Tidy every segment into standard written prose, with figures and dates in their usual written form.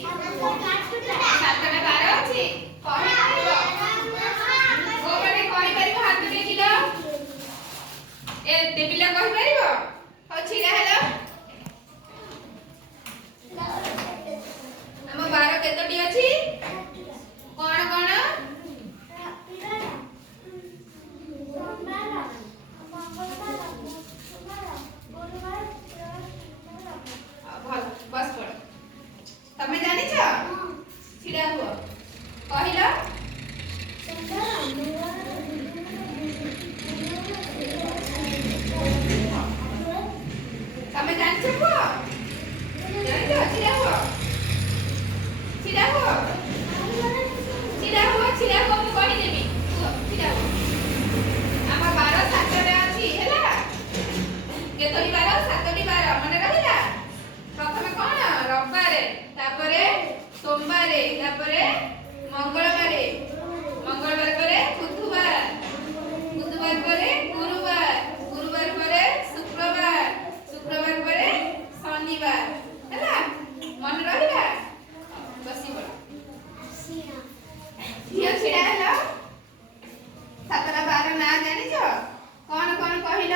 ସାତଟା ବାର ଅଛି କହିପାରିବ କୋଉମାନେ କହିପାରିବ ହାତ ଟେକିଲ ଏ ପିଲା କହିପାରିବ ହଉ ଛିଡ଼ା ହେଲ ଆମ ବାର କେତୋଟି ଅଛି କଣ କଣ ଭଲ ବସ ପଡ଼ ତମେ ଜାଣିଛ ଛିଡ଼ା ହୁଅ କହିଲ ତମେ ଜାଣିଛ କୁହ ଜାଣିଛ ଛିଡ଼ା ହୁଅ ଛିଡ଼ା ହୁଅ ଛିଡ଼ା ହୁଅ ଛିଡ଼ା ହୁଅ ମୁଁ କହିଦେବି ଛିଡ଼ା ହୁଅ ଆମ ବାର ସାତଟା ଅଛି ହେଲା କେତୋଟି ବାର ସାତଟି ବାର ମନେ ରହିଲା ପ୍ରଥମେ କଣ ରବିବାରେ ତାପରେ ସୋମବାରେ ତାପରେ ମଙ୍ଗଳବାରେ ମଙ୍ଗଳବାର ପରେ ବୁଧବାର ବୁଧବାର ପରେ ଗୁରୁବାର ଗୁରୁବାର ପରେ ଶୁକ୍ରବାର ଶୁକ୍ରବାର ପରେ ଶନିବାର ହେଲା ମନେ ରହିଲା ବସି ପଡ଼ ଝିଅ ଛିଡ଼ା ହେଲ ସାତଟା ବାର ନାଁ ଜାଣିଛ କଣ କଣ କହିଲ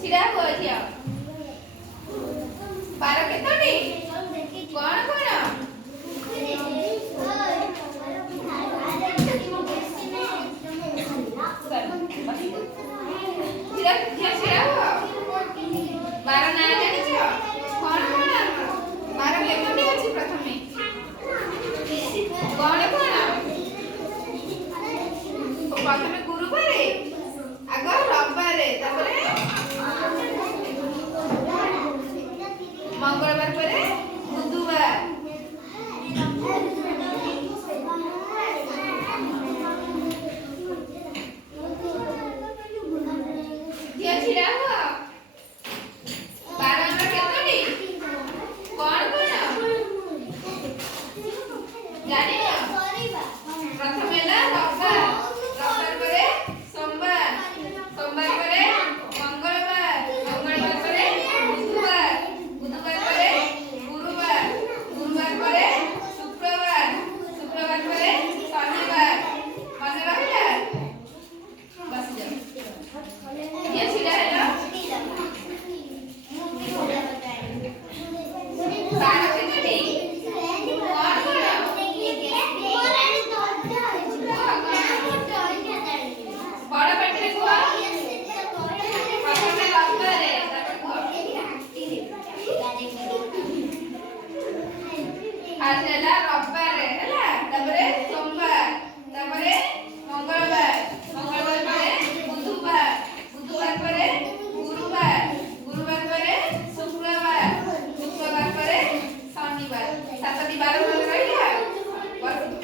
ଛିଡ଼ା ହୁଅ ଝିଅ ବାର କେତୋଟି କଣ କଣ ଝିଅ ଛିଡ଼ା ହୁଅ ବାର ନାଁ ଜାଣିଛ କଣ କଣ ବାର କେତୋଟି ଅଛି ପ୍ରଥମେ କଣ କଣ ପ୍ରଥମେ ଗୁରୁବାରେ ଆଗ ରବିବାରେ ତାପରେ ମଙ୍ଗଳବାର ପରେ ବୁଧବାର ଝିଅ ଛିଡ଼ା ହୁଅ ବାର ଆମର କେତୋଟି କଣ କଣ ଜାଣିବ ପ୍ରଥମେ ହେଲା ରବିବାର ରବିବାର ପରେ ସୋମବାର ସୋମବାର ପରେ ମଙ୍ଗଳବାର ମଙ୍ଗଳବାର ପରେ ବୁଧବାର ବୁଧବାର ପରେ ଗୁରୁବାର ଗୁରୁବାର ପରେ ଶୁକ୍ରବାର ଶୁକ୍ରବାର ପରେ ଶନିବାର ମନେ ରହିଲା ବସିଯାଅ ଝିଅ ଛିଡ଼ା ହେଲ ବାର କେତୋଟି କଣ କଣ ବଡ଼ ପାଟିରେ କୁହ ପ୍ରଥମେ ରବିବାରେ ଫାଷ୍ଟ ହେଲା ରବିବାରେ ହେଲା ତାପରେ